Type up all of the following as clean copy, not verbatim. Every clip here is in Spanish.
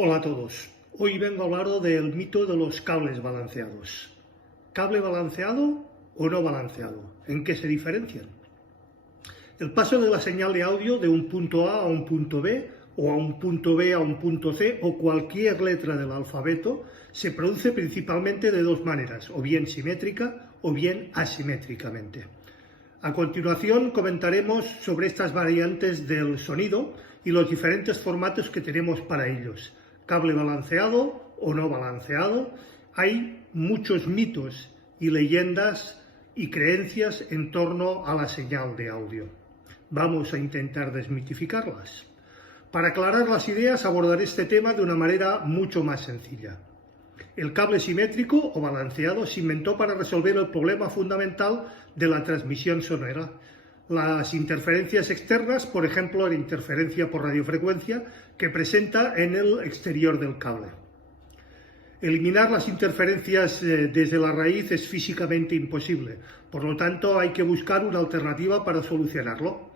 Hola a todos. Hoy vengo a hablaros del mito de los cables balanceados. ¿Cable balanceado o no balanceado? ¿En qué se diferencian? El paso de la señal de audio de un punto A a un punto B, o a un punto B a un punto C, o cualquier letra del alfabeto, se produce principalmente de dos maneras, o bien simétrica o bien asimétricamente. A continuación comentaremos sobre estas variantes del sonido y los diferentes formatos que tenemos para ellos. Cable balanceado o no balanceado. Hay muchos mitos y leyendas y creencias en torno a la señal de audio. Vamos a intentar desmitificarlas. Para aclarar las ideas abordaré este tema de una manera mucho más sencilla. El cable simétrico o balanceado se inventó para resolver el problema fundamental de la transmisión sonora. Las interferencias externas, por ejemplo, la interferencia por radiofrecuencia que presenta en el exterior del cable. Eliminar las interferencias desde la raíz es físicamente imposible, por lo tanto hay que buscar una alternativa para solucionarlo.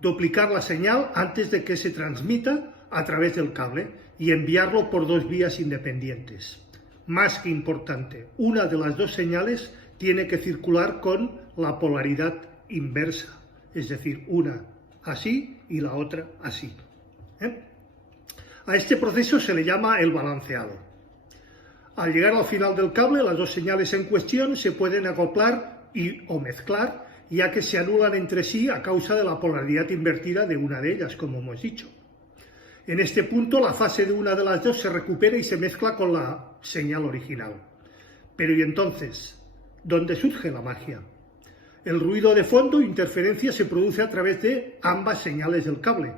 Duplicar la señal antes de que se transmita a través del cable y enviarlo por dos vías independientes. Más que importante, una de las dos señales tiene que circular con la polaridad inversa. Es decir, una así y la otra así. A este proceso se le llama el balanceado. Al llegar al final del cable, las dos señales en cuestión se pueden acoplar o mezclar, ya que se anulan entre sí a causa de la polaridad invertida de una de ellas, como hemos dicho. En este punto, la fase de una de las dos se recupera y se mezcla con la señal original. Pero ¿y entonces? ¿Dónde surge la magia? El ruido de fondo, interferencia, se produce a través de ambas señales del cable.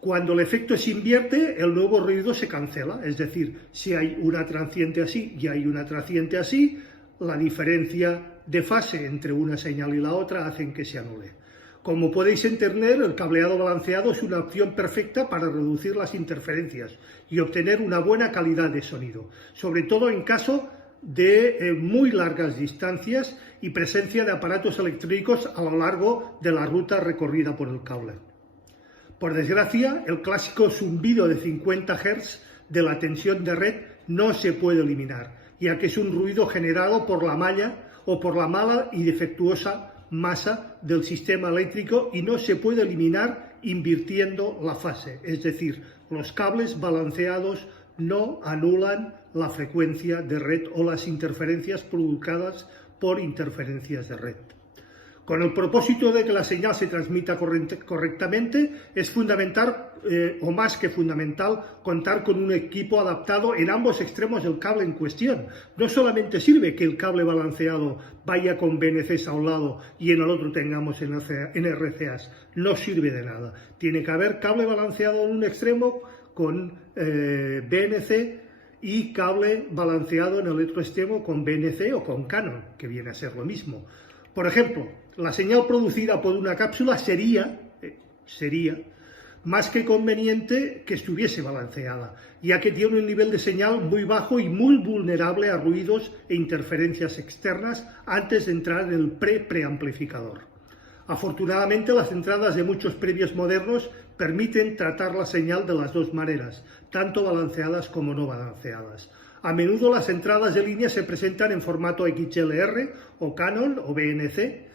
Cuando el efecto se invierte, el nuevo ruido se cancela, es decir, si hay una transiente así y hay una transiente así, la diferencia de fase entre una señal y la otra hacen que se anule. Como podéis entender, el cableado balanceado es una opción perfecta para reducir las interferencias y obtener una buena calidad de sonido, sobre todo en caso de muy largas distancias y presencia de aparatos electrónicos a lo largo de la ruta recorrida por el cable. Por desgracia, el clásico zumbido de 50 Hz de la tensión de red no se puede eliminar, ya que es un ruido generado por la malla o por la mala y defectuosa masa del sistema eléctrico y no se puede eliminar invirtiendo la fase, es decir, los cables balanceados no anulan la frecuencia de red o las interferencias provocadas por interferencias de red. Con el propósito de que la señal se transmita correctamente, es fundamental, o más que fundamental, contar con un equipo adaptado en ambos extremos del cable en cuestión. No solamente sirve que el cable balanceado vaya con BNCs a un lado y en el otro tengamos NRCAs, no sirve de nada. Tiene que haber cable balanceado en un extremo con BNC y cable balanceado en el otro extremo con BNC o con Canon, que viene a ser lo mismo. Por ejemplo, la señal producida por una cápsula sería más que conveniente que estuviese balanceada, ya que tiene un nivel de señal muy bajo y muy vulnerable a ruidos e interferencias externas antes de entrar en el preamplificador. Afortunadamente, las entradas de muchos previos modernos permiten tratar la señal de las dos maneras, tanto balanceadas como no balanceadas. A menudo las entradas de línea se presentan en formato XLR o Canon o BNC,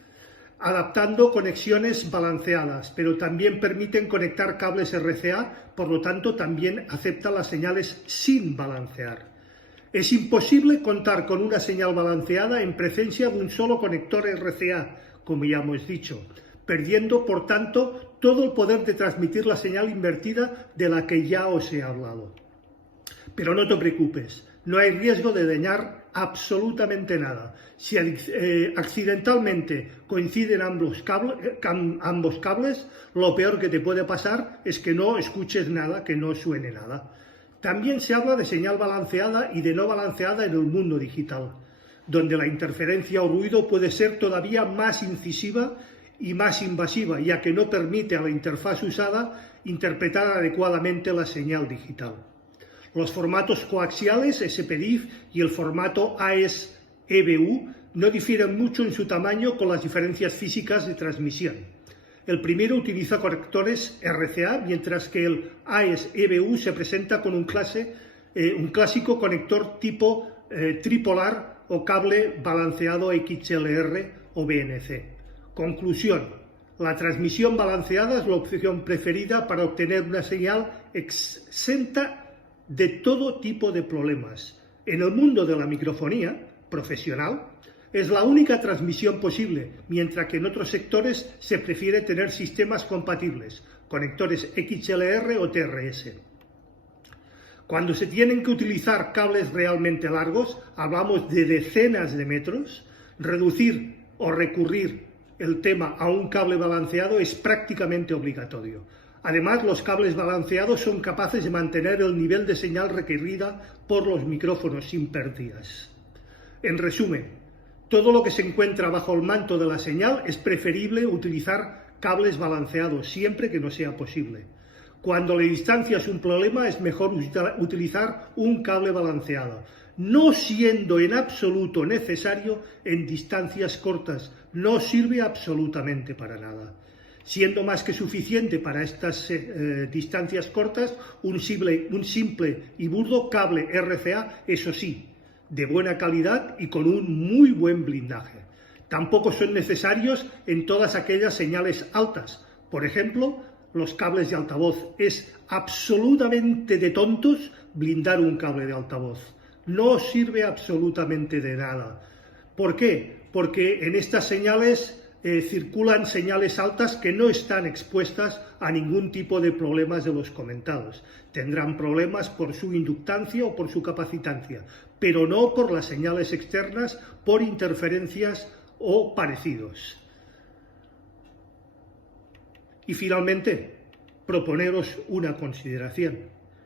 adaptando conexiones balanceadas, pero también permiten conectar cables RCA, por lo tanto también aceptan las señales sin balancear. Es imposible contar con una señal balanceada en presencia de un solo conector RCA, como ya hemos dicho, perdiendo por tanto todo el poder de transmitir la señal invertida de la que ya os he hablado. Pero no te preocupes, no hay riesgo de dañar absolutamente nada. Si accidentalmente coinciden ambos cables, lo peor que te puede pasar es que no escuches nada, que no suene nada. También se habla de señal balanceada y de no balanceada en el mundo digital, donde la interferencia o ruido puede ser todavía más incisiva y más invasiva, ya que no permite a la interfaz usada interpretar adecuadamente la señal digital. Los formatos coaxiales SPDIF y el formato AES-EBU no difieren mucho en su tamaño con las diferencias físicas de transmisión. El primero utiliza conectores RCA, mientras que el AES-EBU se presenta con un clásico conector tipo tripolar o cable balanceado XLR o BNC. Conclusión: la transmisión balanceada es la opción preferida para obtener una señal exenta de todo tipo de problemas. En el mundo de la microfonía profesional es la única transmisión posible, mientras que en otros sectores se prefiere tener sistemas compatibles, conectores XLR o TRS. Cuando se tienen que utilizar cables realmente largos, hablamos de decenas de metros, reducir o recurrir el tema a un cable balanceado es prácticamente obligatorio. Además, los cables balanceados son capaces de mantener el nivel de señal requerida por los micrófonos sin pérdidas. En resumen, todo lo que se encuentra bajo el manto de la señal es preferible utilizar cables balanceados siempre que no sea posible. Cuando la distancia es un problema, es mejor utilizar un cable balanceado, no siendo en absoluto necesario en distancias cortas. No sirve absolutamente para nada. Siendo más que suficiente para estas distancias cortas un simple y burdo cable RCA, eso sí, de buena calidad y con un muy buen blindaje. Tampoco son necesarios en todas aquellas señales altas. Por ejemplo, los cables de altavoz. Es absolutamente de tontos blindar un cable de altavoz. No sirve absolutamente de nada. ¿Por qué? Porque en estas señales circulan señales altas que no están expuestas a ningún tipo de problemas de los comentados. Tendrán problemas por su inductancia o por su capacitancia, pero no por las señales externas, por interferencias o parecidos. Y finalmente, proponeros una consideración.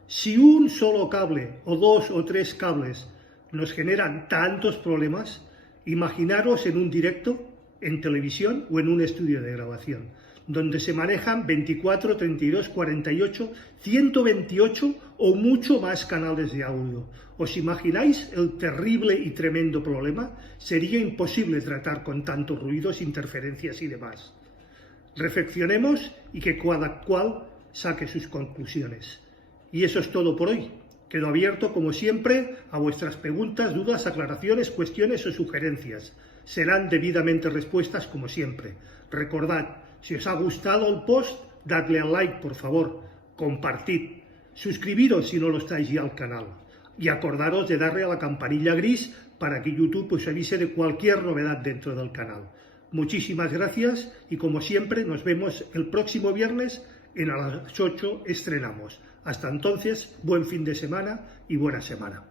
Si un solo cable o dos o tres cables nos generan tantos problemas, imaginaros en un directo, en televisión o en un estudio de grabación, donde se manejan 24, 32, 48, 128 o mucho más canales de audio. ¿Os imagináis el terrible y tremendo problema? Sería imposible tratar con tantos ruidos, interferencias y demás. Reflexionemos y que cada cual saque sus conclusiones. Y eso es todo por hoy. Quedo abierto, como siempre, a vuestras preguntas, dudas, aclaraciones, cuestiones o sugerencias. Serán debidamente respuestas, como siempre. Recordad, si os ha gustado el post, dadle al like, por favor, compartid, suscribiros si no lo estáis ya al canal y acordaros de darle a la campanilla gris para que YouTube os avise de cualquier novedad dentro del canal. Muchísimas gracias y, como siempre, nos vemos el próximo viernes a las 8 estrenamos. Hasta entonces, buen fin de semana y buena semana.